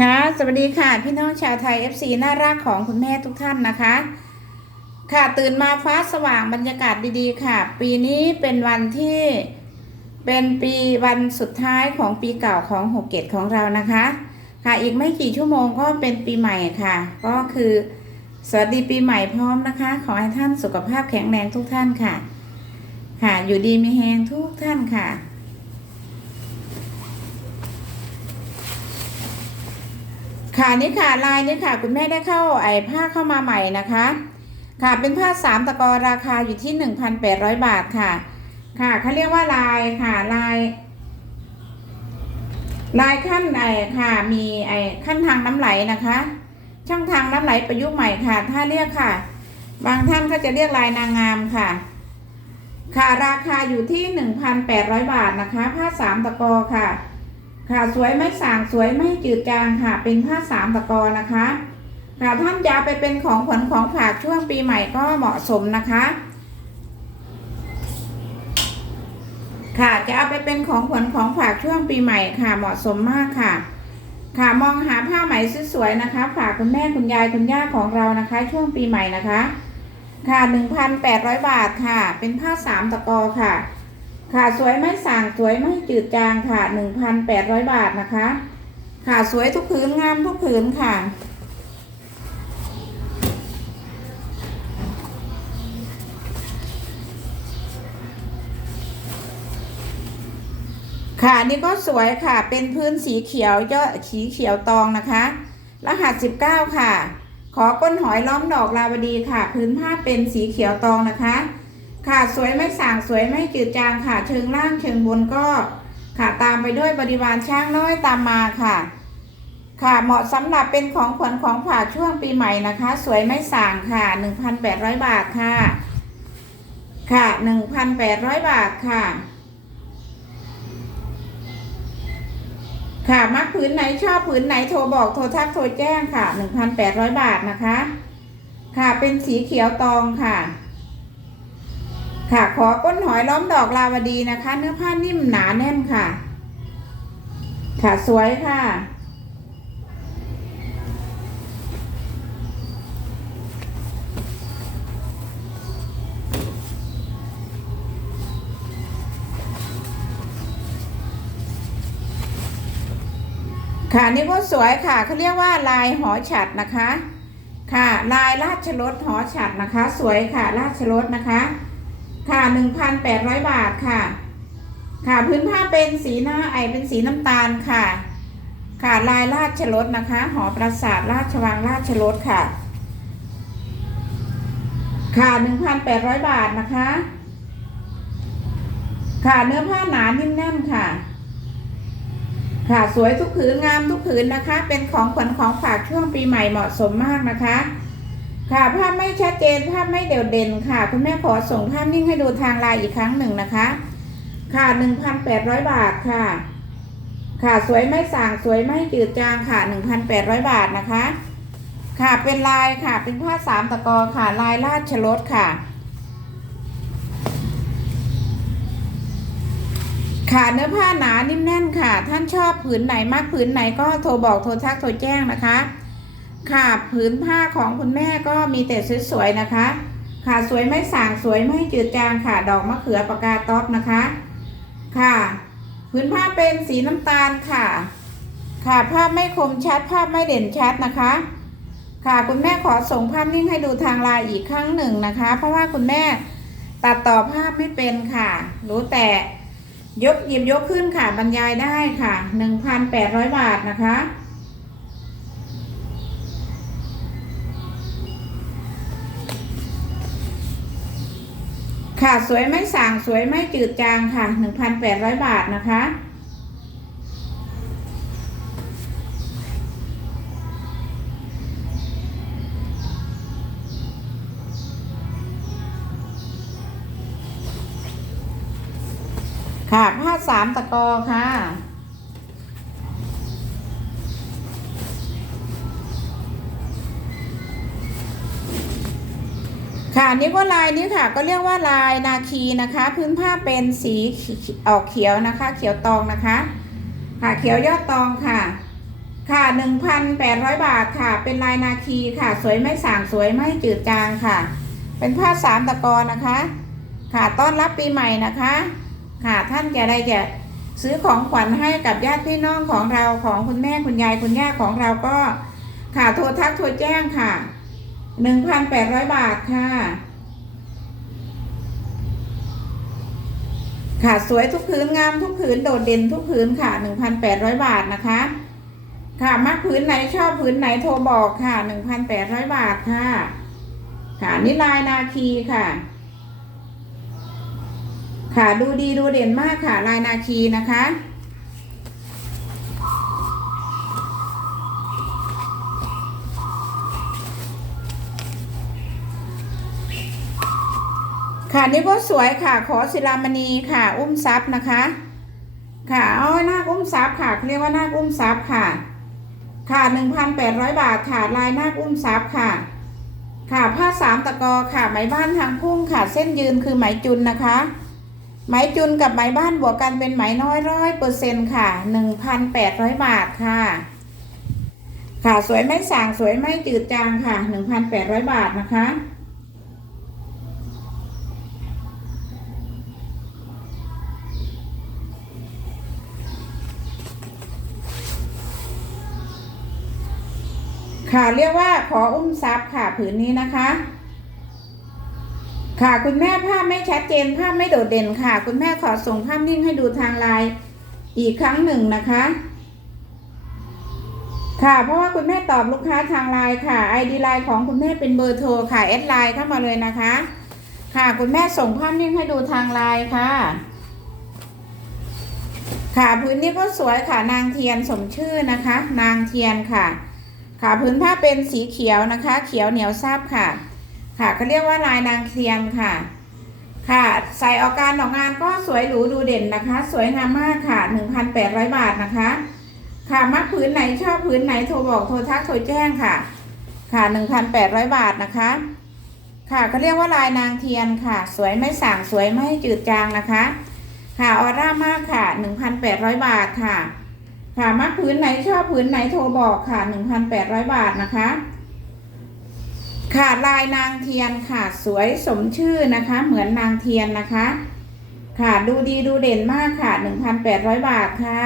ค่ะ สวัสดีค่ะ พี่น้องชาวไทย FC น่ารักของคุณแม่ทุกท่านนะคะ ค่ะตื่นมาฟ้าสว่างบรรยากาศดีๆ ค่ะ ปีนี้เป็นวันที่เป็นปีวันสุดท้ายของปีเก่าของหกเกตของเรานะคะ ค่ะอีกไม่กี่ชั่วโมงก็เป็นปีใหม่ค่ะ ก็คือสวัสดีปีใหม่พร้อมนะคะ ขอให้ท่านสุขภาพแข็งแรงทุกท่านค่ะ ค่ะอยู่ดีมีแฮงทุกท่านค่ะ ค่ะนี่ค่ะลายนี่ค่ะ คุณแม่ได้เข้าไอ้ผ้าเข้ามาใหม่นะคะ ค่ะเป็นผ้าสามตะกอราคาอยู่ที่1,800บาทค่ะ ค่ะเขาเรียกว่าลายค่ะลาย ลายขั้นไอ้ค่ะ มีไอ้ขั้นทางน้ำไหลนะคะ ช่องทางน้ำไหลประยุกต์ใหม่ค่ะ ถ้าเรียกค่ะ บางท่านก็จะเรียกลายนางงามค่ะ ค่ะราคาอยู่ที่1,800บาทนะคะ ผ้าสามตะกอค่ะ ค่ะสวยไม่สางสวยไม่จืดจางค่ะ เป็นผ้าสามตะกอนะคะค่ะท่านจะไปเป็นของขวัญของฝากช่วงปีใหม่ก็เหมาะสมนะคะ ค่ะจะเอาไปเป็นของขวัญของฝากช่วงปีใหม่ค่ะ เหมาะสมมากค่ะ ค่ะมองหาผ้าไหมสวยๆนะคะ ฝากคุณแม่คุณยายคุณย่าของเรานะคะ ช่วงปีใหม่นะคะ ค่ะหน1,800 บาทค่ะ เป็นผ้าสามตะกอค่ะ ค่ะสวยไม่สั่งสวยไม่จืดจางค่ะ1,800บาทนะคะ ค่ะสวยทุกผืนงามทุกผืนค่ะ ค่ะนี่ก็สวยค่ะเป็นพื้นสีเขียวยอดสีเขียวตองนะคะ รหัส19ค่ะ ขอก้นหอยล้อมดอกลาวดีค่ะ พื้นผ้าเป็นสีเขียวตองนะคะ ค่ะสวยไม่สางสวยไม่จืดจางค่ะ เชิงล่างเชิงบนก็ค่ะตามไปด้วยบริวารช้างน้อยตามมาค่ะ ค่ะเหมาะสำหรับเป็นของขวัญของฝากช่วงปีใหม่นะคะ สวยไม่สางค่ะ 1,800 บาทค่ะ ค่ะ 1,800 บาทค่ะ ค่ะมักผืนไหนชอบผืนไหนโทรบอกโทรทักโทรแจ้งค่ะ 1,800 บาทนะคะ ค่ะเป็นสีเขียวตองค่ะ ค่ะ ขอก้นหอยล้อมดอกลาวดีนะคะ เนื้อผ้านิ่มหนาแน่นค่ะ ค่ะสวยค่ะ ค่ะนี่ก็สวยค่ะเขาเรียกว่าลายหอฉัดนะคะ ค่ะ ลายราชรถหอฉัดนะคะ สวยค่ะ ราชรถนะคะ ค่ะหนึ่งพันแปดร้อยบาทค่ะ ค่ะพื้นผ้าเป็นสีหน้าไอเป็นสีน้ำตาลค่ะ ค่ะลายราชรถนะคะ หอปราสาทราชวังราชรถค่ะ ค่ะหนึ่งพันแปดร้อยบาทนะคะ ค่ะเนื้อผ้าหนานิ่มแน่นค่ะ ค่ะสวยทุกผืนงามทุกผืนนะคะ เป็นของขวัญของฝากช่วงปีใหม่เหมาะสมมากนะคะ ค่ะภาพไม่ชัดเจนภาพไม่เด่นเด่นค่ะ คุณแม่ขอส่งภาพนิ่งให้ดูทางไลน์อีกครั้งหนึ่งนะคะ ค่ะ1,800บาทค่ะ ค่ะสวยไม่ส่างสวยไม่จืดจางค่ะ1,800บาทนะคะ ค่ะเป็นลายค่ะเป็นผ้าสามตะกอค่ะลายราชรถค่ะ ค่ะเนื้อผ้าหนานิ่มแน่นค่ะ ท่านชอบผืนไหนมากผืนไหนก็โทรบอกโทรทักโทรแจ้งนะคะ ค่ะผืนผ้าของคุณแม่ก็มีแต่สวยๆนะคะ ค่ะสวยไม่สางสวยไม่จืดจางค่ะดอกมะเขือปากกาต๊อกนะคะ ค่ะผืนผ้าเป็นสีน้ำตาลค่ะ ค่ะภาพไม่คมชัดภาพไม่เด่นชัดนะคะ ค่ะคุณแม่ขอส่งภาพนิ่งให้ดูทางไลน์อีกครั้งหนึ่งนะคะ เพราะว่าคุณแม่ตัดต่อภาพไม่เป็นค่ะ รู้แต่ยกหยิบยกขึ้นค่ะบรรยายได้ค่ะ 1,800 บาทนะคะ ค่ะ สวยไม่สางสวยไม่จืดจางค่ะ 1,800 บาทนะคะ ค่ะผ้าสามตะกอค่ะ ค่ะนี่ก็ลายนี้ค่ะ ก็เรียกว่าลายนาคีนะคะ พื้นผ้าเป็นสีออกเขียวนะคะ เขียวตองนะคะ ค่ะเขียวยอดตองค่ะ ค่ะหนึ่งพันแปดร้อยบาทค่ะ เป็นลายนาคีค่ะ สวยไม่สางสวยไม่จืดจางค่ะ เป็นผ้าสามตะกอนะคะ ค่ะต้อนรับปีใหม่นะคะ ค่ะท่านจะได้จะซื้อของขวัญให้กับญาติพี่น้องของเราของคุณแม่คุณยายคุณย่าของเราก็ ค่ะโทรทักโทรแจ้งค่ะ หนึ่งพันแปดร้อยบาทค่ะ ค่ะสวยทุกผืนงามทุกผืนโดดเด่นทุกผืนค่ะหนึ่งพันแปดร้อยบาทนะคะ ค่ะมักผืนไหนชอบผืนไหนโทรบอกค่ะหนึ่งพันแปดร้อยบาทค่ะ ค่ะนี่ลายนาคีค่ะ ค่ะดูดีดูเด่นมากค่ะลายนาคีนะคะ นี่ก็สวยค่ะ ขอศิลามณีค่ะ อุ้มทรัพย์นะคะ ค่ะอ๋อนาคอุ้มทรัพย์ค่ะเรียกว่านาคอุ้มทรัพย์ค่ะ ค่ะหนึ่งพันแปดร้อยบาทค่ะลายนาคอุ้มทรัพย์ค่ะ ค่ะผ้าสามตะกอค่ะไหมบ้านทางพุ่งค่ะ เส้นยืนคือไหมจุนนะคะ ไหมจุนกับไหมบ้านบวกกันเป็นไหมน้อยร้อยเปอร์เซ็นต์ค่ะหนึ่งพันแปดร้อยบาทค่ะ ค่ะสวยไม่สางสวยไม่จืดจางค่ะหนึ่งพันแปดร้อยบาทนะคะ ค่ะเรียกว่าขออุ้มทรัพย์ค่ะผืนนี้นะคะ ค่ะคุณแม่ภาพไม่ชัดเจนภาพไม่โดดเด่นค่ะ คุณแม่ขอส่งภาพนิ่งให้ดูทางไลน์อีกครั้งหนึ่งนะคะ ค่ะเพราะว่าคุณแม่ตอบลูกค้าทางไลน์ค่ะ ID ไลน์ของคุณแม่เป็นเบอร์โทรค่ะแอดไลน์เข้ามาเลยนะคะ ค่ะคุณแม่ส่งภาพนิ่งให้ดูทางไลน์ค่ะค่ะพื้นนี้ก็สวยค่ะนางเทียนสมชื่อนะคะ นางเทียนค่ะ ค่ะพื้นผ้าเป็นสีเขียวนะคะ เขียวเหนียวซับค่ะ ค่ะเขาเรียกว่าลายนางเทียนค่ะ ค่ะใส่ออกการออกงานก็สวยหรูดูเด่นนะคะ สวยงามมากค่ะ 1,800 บาทนะคะ ค่ะมักผืนไหนชอบผืนไหนโทรบอกโทรทักโทรแจ้งค่ะ ค่ะ 1,800 บาทนะคะ ค่ะเขาเรียกว่าลายนางเทียนค่ะ สวยไม่ส่างสวยไม่จืดจางนะคะ ค่ะออร่ามากค่ะ 1,800 บาทค่ะ ค่ะมักผืนไหนชอบผืนไหนโทรบอกค่ะ1,800บาทนะคะ ค่ะลายนางเทียนค่ะสวยสมชื่อนะคะ เหมือนนางเทียนนะคะ ค่ะดูดีดูเด่นมากค่ะ1,800บาทค่ะ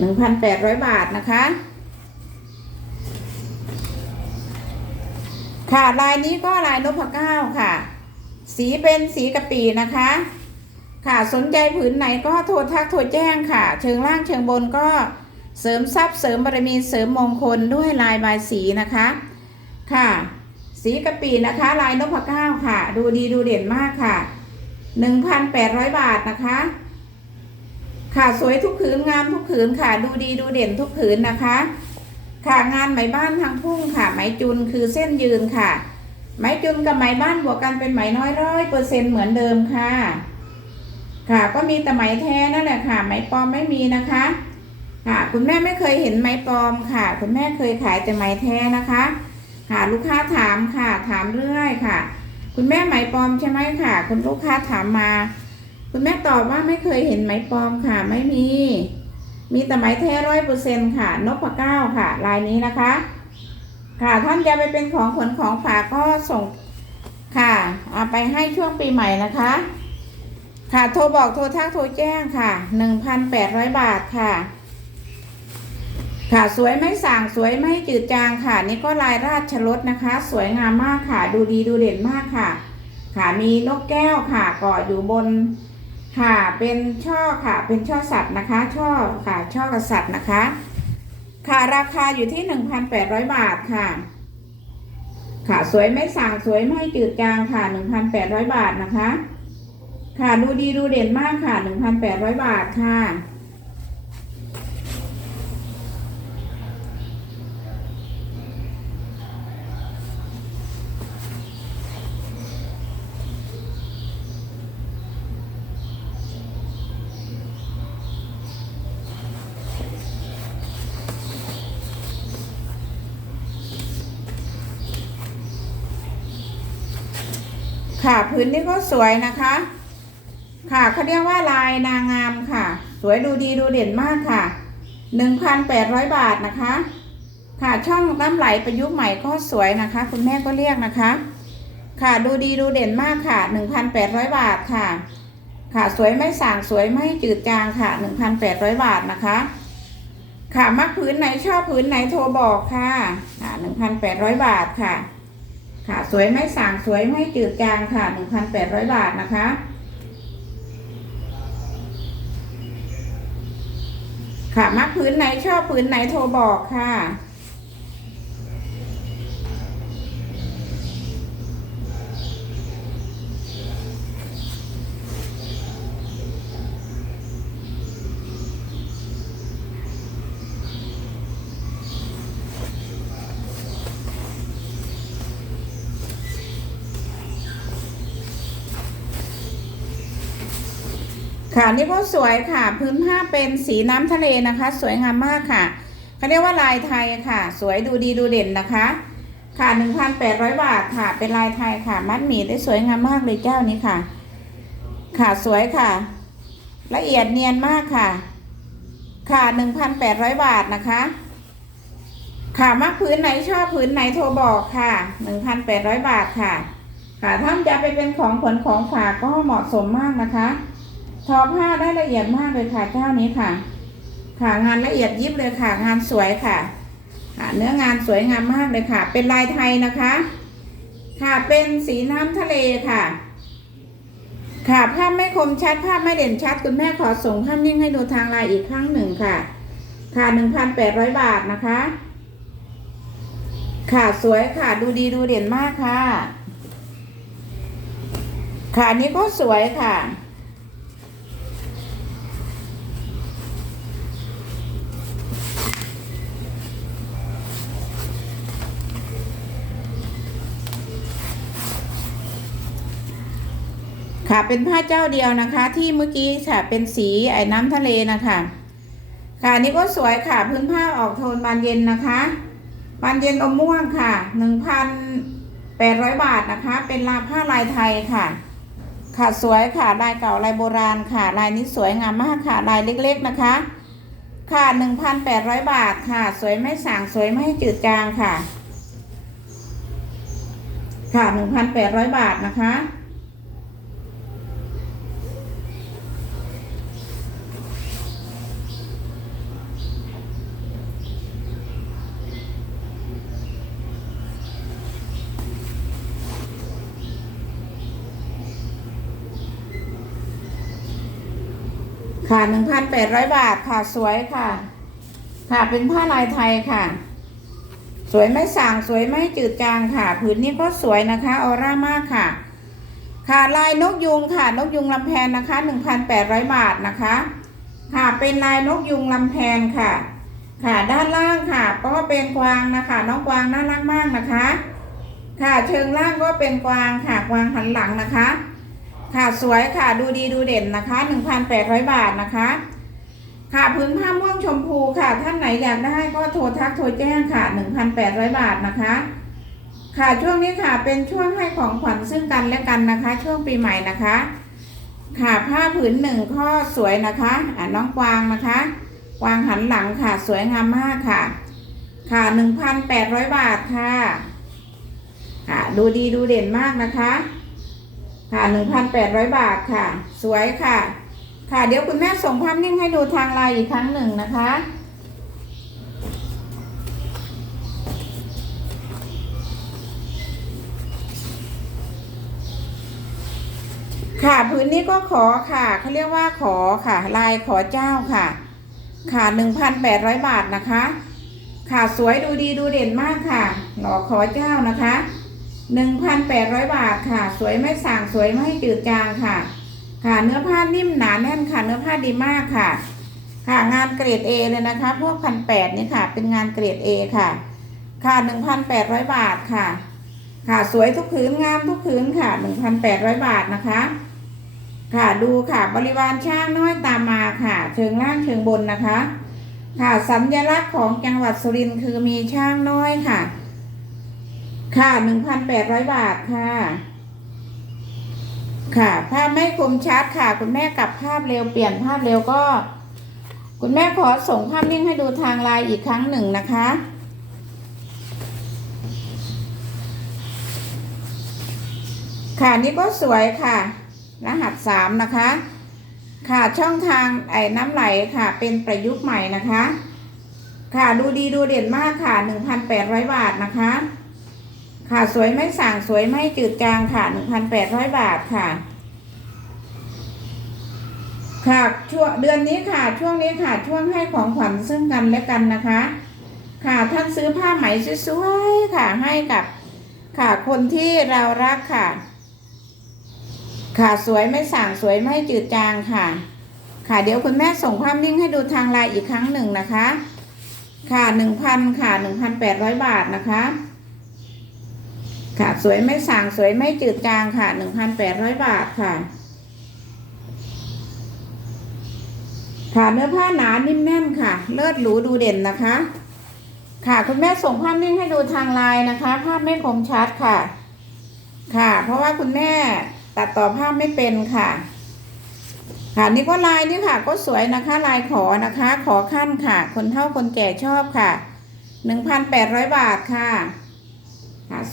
1,800บาทนะคะ ค่ะลายนี้ก็ลายนพเก้าค่ะ สีเป็นสีกะปีนะคะ ค่ะสนใจผืนไหนก็โทรทักโทรแจ้งค่ะ เชิงล่างเชิงบนก็เสริมทรัพย์เสริมบารมีเสริมมงคลด้วยลายบายสีนะคะ ค่ะ สีกะปีนะคะ ลายนพเก้าค่ะ ดูดีดูเด่นมากค่ะ1,800บาทนะคะ ค่ะสวยทุกผืนงามทุกผืนค่ะ ดูดีดูเด่นทุกผืนนะคะ ค่ะงานไหมบ้านทางพุ่งค่ะ ไหมจุนคือเส้นยืนค่ะ ไหมจุนกับไหมบ้านบวกกันเป็นไหมน้อยร้อยเปอร์เซ็นต์เหมือนเดิมค่ะ ค่ะ ก็มีแต่ไหมแท้นั่นแหละค่ะ ไหมปลอมไม่มีนะคะ ค่ะ คุณแม่ไม่เคยเห็นไหมปลอมค่ะ คุณแม่เคยขายแต่ไหมแท้นะคะ ค่ะ ลูกค้าถามค่ะ ถามเรื่อยค่ะ คุณแม่ไหมปลอมใช่ไหมค่ะ คุณลูกค้าถามมา คุณแม่ตอบว่าไม่เคยเห็นไหมปลอมค่ะ ไม่มี มีแต่ไหมแท้ร้อยเปอร์เซ็นค่ะนพเก้าค่ะ ลายนี้นะคะ ค่ะท่านจะไปเป็นของขนของฝากก็ส่งค่ะเอาไปให้ช่วงปีใหม่นะคะ ค่ะโทรบอกโทรทักโทรแจ้งค่ะหนึ่งพันแปดร้อยบาทค่ะ ค่ะสวยไม่สั่งสวยไม่จืดจางค่ะ นี่ก็ลายราชรถนะคะ สวยงามมากค่ะ ดูดีดูเด่นมากค่ะ ค่ะมีนกแก้วค่ะเกาะอยู่บนค่ะเป็นช่อค่ะ เป็นช่อสัตว์นะคะ ช่อค่ะช่อกษัตริย์นะคะ ค่ะราคาอยู่ที่หนึ่งพันแปดร้อยบาทค่ะ ค่ะสวยไม่สางสวยไม่จืดจางค่ะหนึ่งพันแปดร้อยบาทนะคะ ค่ะดูดีดูเด่นมากค่ะหนึ่งพันแปดร้อยบาทค่ะ ค่ะพื้นนี่ก็สวยนะคะ ค่ะเขาเรียกว่าลายนางงามค่ะ สวยดูดีดูเด่นมากค่ะ1,800บาทนะคะ ค่ะช่องน้ำไหลประยุกต์ใหม่ก็สวยนะคะ คุณแม่ก็เรียกนะคะ ค่ะดูดีดูเด่นมากค่ะ1,800บาทค่ะ ค่ะสวยไม่ส่างสวยไม่จืดจางค่ะ1,800บาทนะคะ ค่ะมักผืนไหนชอบผืนไหนโทรบอกค่ะค่ะ1,800บาทค่ะ ค่ะ สวยไม่สางสวยไม่จืดจางค่ะ 1,800 บาทนะคะ ค่ะมักพื้นไหนชอบพื้นไหนโทรบอกค่ะ ค่ะนี่ก็สวยค่ะ พื้นผ้าเป็นสีน้ำทะเลนะคะ สวยงามมากค่ะเขาเรียกว่าลายไทยค่ะ สวยดูดีดูเด่นนะคะ ค่ะ1,800บาทค่ะ เป็นลายไทยค่ะ มัดหมี่ได้สวยงามมากเลยเจ้านี้ค่ะ ค่ะสวยค่ะ ละเอียดเนียนมากค่ะ ค่ะ1,800บาทนะคะ ค่ะมักพื้นไหนชอบพื้นไหนโทรบอกค่ะ1,800บาทค่ะ ค่ะถ้าจะไปเป็นของขวัญของฝากก็เหมาะสมมากนะคะ ทอผ้าได้ละเอียดมากเลยค่ะเจ้านี้ค่ะ ค่ะงานละเอียดยิบเลยค่ะ งานสวยค่ะ ค่ะ เนื้องานสวยงามมากเลยค่ะ เป็นลายไทยนะคะ ค่ะเป็นสีน้ำทะเลค่ะ ค่ะภาพไม่คมชัดภาพไม่เด่นชัดคุณแม่ขอส่งภาพนิ่งให้ดูทางไลน์อีกครั้งหนึ่งค่ะ ค่ะหนึ่งพันแปดร้อยบาทนะคะ ค่ะสวยค่ะ ดูดีดูเด่นมากค่ะ ค่ะนี้ก็สวยค่ะ ค่ะเป็นผ้าเจ้าเดียวนะคะ ที่เมื่อกี้ค่ะเป็นสีไอ้น้ำทะเลนะคะค่ะนี่ก็สวยค่ะพื้นผ้าออกโทนบานเย็นนะคะบานเย็นอมม่วงค่ะหนึ่งพันแปดร้อยบาทนะคะ เป็นลาผ้าลายไทยค่ะ ค่ะสวยค่ะลายเก่าลายโบราณค่ะ ลายนี้สวยงามมากค่ะลายเล็กๆนะคะ ค่ะหนึ่งพันแปดร้อยบาทค่ะ สวยไม่สางสวยไม่จืดจางค่ะ ค่ะหนึ่งพันแปดร้อยบาทนะคะ ค่ะหนึ่งพันแปดร้อยบาทค่ะสวยค่ะ ค่ะเป็นผ้าลายไทยค่ะ สวยไม่ส่างสวยไม่จืดจางค่ะ ผืนนี้ก็สวยนะคะออร่ามากค่ะ ค่ะลายนกยุงค่ะนกยุงลำแพนนะคะหนึ่งพันแปดร้อยบาทนะคะ ค่ะเป็นลายนกยุงลำแพนค่ะ ค่ะด้านล่างค่ะก็เป็นกวางนะคะน้องกวางน่ารักมากนะคะ ค่ะเชิงล่างก็เป็นกวางค่ะกวางหันหลังนะคะ ค่ะสวยค่ะดูดีดูเด่นนะคะ 1,800 บาทนะคะ ค่ะพื้นผ้าม่วงชมพูค่ะ ท่านไหนอยากได้ก็โทรทักโทรแจ้งค่ะ 1,800 บาทนะคะ ค่ะช่วงนี้ค่ะเป็นช่วงให้ของขวัญซึ่งกันและกันนะคะ ช่วงปีใหม่นะคะ ค่ะผ้าผืนหนึ่งข้อสวยนะคะอ่าน้องกวางนะคะกวางหันหลังค่ะสวยงามมากค่ะ ค่ะ 1,800 บาทค่ะค่ะดูดีดูเด่นมากนะคะ ค่ะ1,800บาทค่ะ สวยค่ะ ค่ะเดี๋ยวคุณแม่ส่งภาพนิ่งให้ดูทางไลน์อีกครั้งหนึ่งนะคะค่ะพื้นนี้ก็ขอค่ะเขาเรียกว่าขอค่ะ ลายขอเจ้าค่ะ ค่ะ1,800บาทนะคะ ค่ะสวยดูดีดูเด่นมากค่ะ หล่อขอเจ้านะคะ 1,800 บาทค่ะ สวยไม่ส่างสวยไม่จืดจางค่ะ ค่ะเนื้อผ้านิ่มหนาแน่นค่ะ เนื้อผ้าดีมากค่ะ ค่ะงานเกรด A เลยนะคะ พวกพันแปดนี่ค่ะ เป็นงานเกรด A ค่ะ ค่ะ1,800 บาทค่ะ ค่ะสวยทุกผืนงามทุกผืนค่ะ 1,800 บาทนะคะ ค่ะดูค่ะบริวารช่างน้อยตามมาค่ะ เชิงล่างเชิงบนนะคะ ค่ะสัญลักษณ์ของจังหวัดสุรินทร์คือมีช่างน้อยค่ะ ค่ะ1,800บาทค่ะ ค่ะภาพไม่คมชัดค่ะ คุณแม่กลับภาพเร็วเปลี่ยนภาพเร็วก็ คุณแม่ขอส่งภาพนิ่งให้ดูทางไลน์อีกครั้งหนึ่งนะคะค่ะนี่ก็สวยค่ะ รหัสสามนะคะ ค่ะช่องทางไอ้น้ำไหลค่ะ เป็นประยุกต์ใหม่นะคะ ค่ะดูดีดูเด่นมากค่ะหนึ่งพันแปดร้อยบาทนะคะ ค่ะสวยไม่สั่งสวยไม่จืดจางค่ะหนึ่งพันแปดร้อยบาทค่ะ ค่ะช่วงเดือนนี้ค่ะ ช่วงนี้ค่ะ ช่วงให้ของขวัญซึ่งกันและกันนะคะ ค่ะท่านซื้อผ้าไหมสวยๆค่ะให้กับค่ะคนที่เรารักค่ะ ค่ะสวยไม่สั่งสวยไม่จืดจางค่ะ ค่ะเดี๋ยวคุณแม่ส่งภาพนิ่งให้ดูทางไลน์อีกครั้งหนึ่งนะคะ ค่ะหนึ่งพันค่ะหนึ่งพันแปดร้อยบาทนะคะ ค่ะ สวยไม่สั่งสวยไม่จืดจางค่ะหนึ่งพันแปดร้อยบาทค่ะ ค่ะเนื้อผ้าหนานิ่มแน่นค่ะ เลิศหรูดูเด่นนะคะ ค่ะคุณแม่ส่งภาพนิ่งให้ดูทางไลน์นะคะ ภาพไม่คมชัดค่ะ ค่ะ เพราะว่าคุณแม่ตัดต่อภาพไม่เป็นค่ะ ค่ะนี่ก็ลายนี่ค่ะ ก็สวยนะคะลายขอนะคะ ขอขั้นค่ะ คนเฒ่าคนแก่ชอบค่ะหนึ่งพันแปดร้อยบาทค่ะ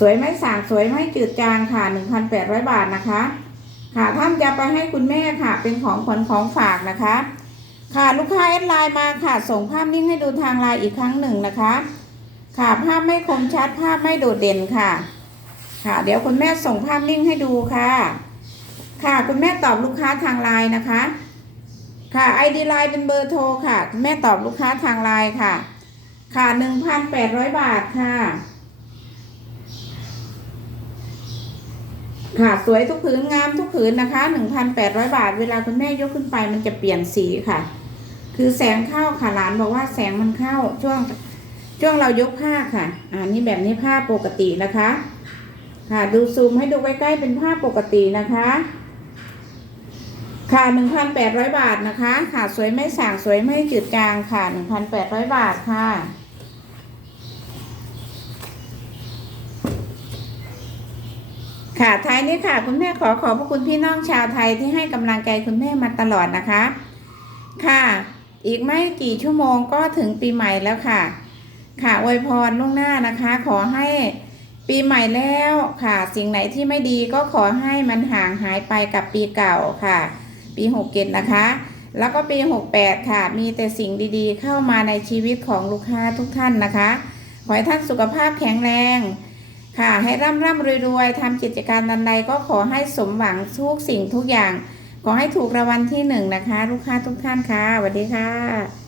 สวยไม่สางสวยไม่จืดจางค่ะหนึ่งพันแปดร้อยบาทนะคะ ค่ะท่านจะไปให้คุณแม่ค่ะ เป็นของขวัญของฝากนะคะ ค่ะลูกค้าแอดไลน์มาค่ะ ส่งภาพนิ่งให้ดูทางไลน์อีกครั้งหนึ่งนะคะ ค่ะภาพไม่คมชัดภาพไม่โดดเด่นค่ะ ค่ะ เดี๋ยวคุณแม่ส่งภาพนิ่งให้ดูค่ะ ค่ะคุณแม่ตอบลูกค้าทางไลน์นะคะ ค่ะ ID ไลน์เป็นเบอร์โทรค่ะ คุณแม่ตอบลูกค้าทางไลน์ค่ะ ค่ะหนึ่งพันแปดร้อยบาทค่ะ ค่ะสวยทุกผืนงามทุกผืนนะคะหนึ่งพันแปดร้อยบาท เวลาคุณแม่ยกขึ้นไปมันจะเปลี่ยนสีค่ะ คือแสงเข้าค่ะหลานบอกว่าแสงมันเข้าช่วงช่วงเรายกผ้าค่ะอ่านี่แบบนี้ผ้าปกตินะคะ ค่ะดูซูมให้ดูใกล้ๆเป็นผ้าปกตินะคะ ค่ะหนึ่งพันแปดร้อยบาทนะคะ ค่ะสวยไม่สางสวยไม่จืดจางค่ะหนึ่งพันแปดร้อยบาทค่ะ ค่ะท้ายนี้ค่ะ คุณแม่ขอขอบพระคุณพี่น้องชาวไทยที่ให้กำลังใจคุณแม่มาตลอดนะคะ ค่ะ อีกไม่กี่ชั่วโมงก็ถึงปีใหม่แล้วค่ะ ค่ะอวยพรล่วงหน้านะคะ ขอให้ปีใหม่แล้วค่ะ สิ่งไหนที่ไม่ดีก็ขอให้มันห่างหายไปกับปีเก่าค่ะ ปีหกเกนะคะ แล้วก็ปีหกแปดค่ะ มีแต่สิ่งดีๆ เข้ามาในชีวิตของลูกค้าทุกท่านนะคะ ขอให้ท่านสุขภาพแข็งแรง ค่ะให้ร่ำร่ำรวยรวยๆทำกิจการใดๆก็ขอให้สมหวังทุกสิ่งทุกอย่าง ขอให้ถูกรางวัลที่หนึ่งนะคะ ลูกค้าทุกท่านค่ะสวัสดีค่ะ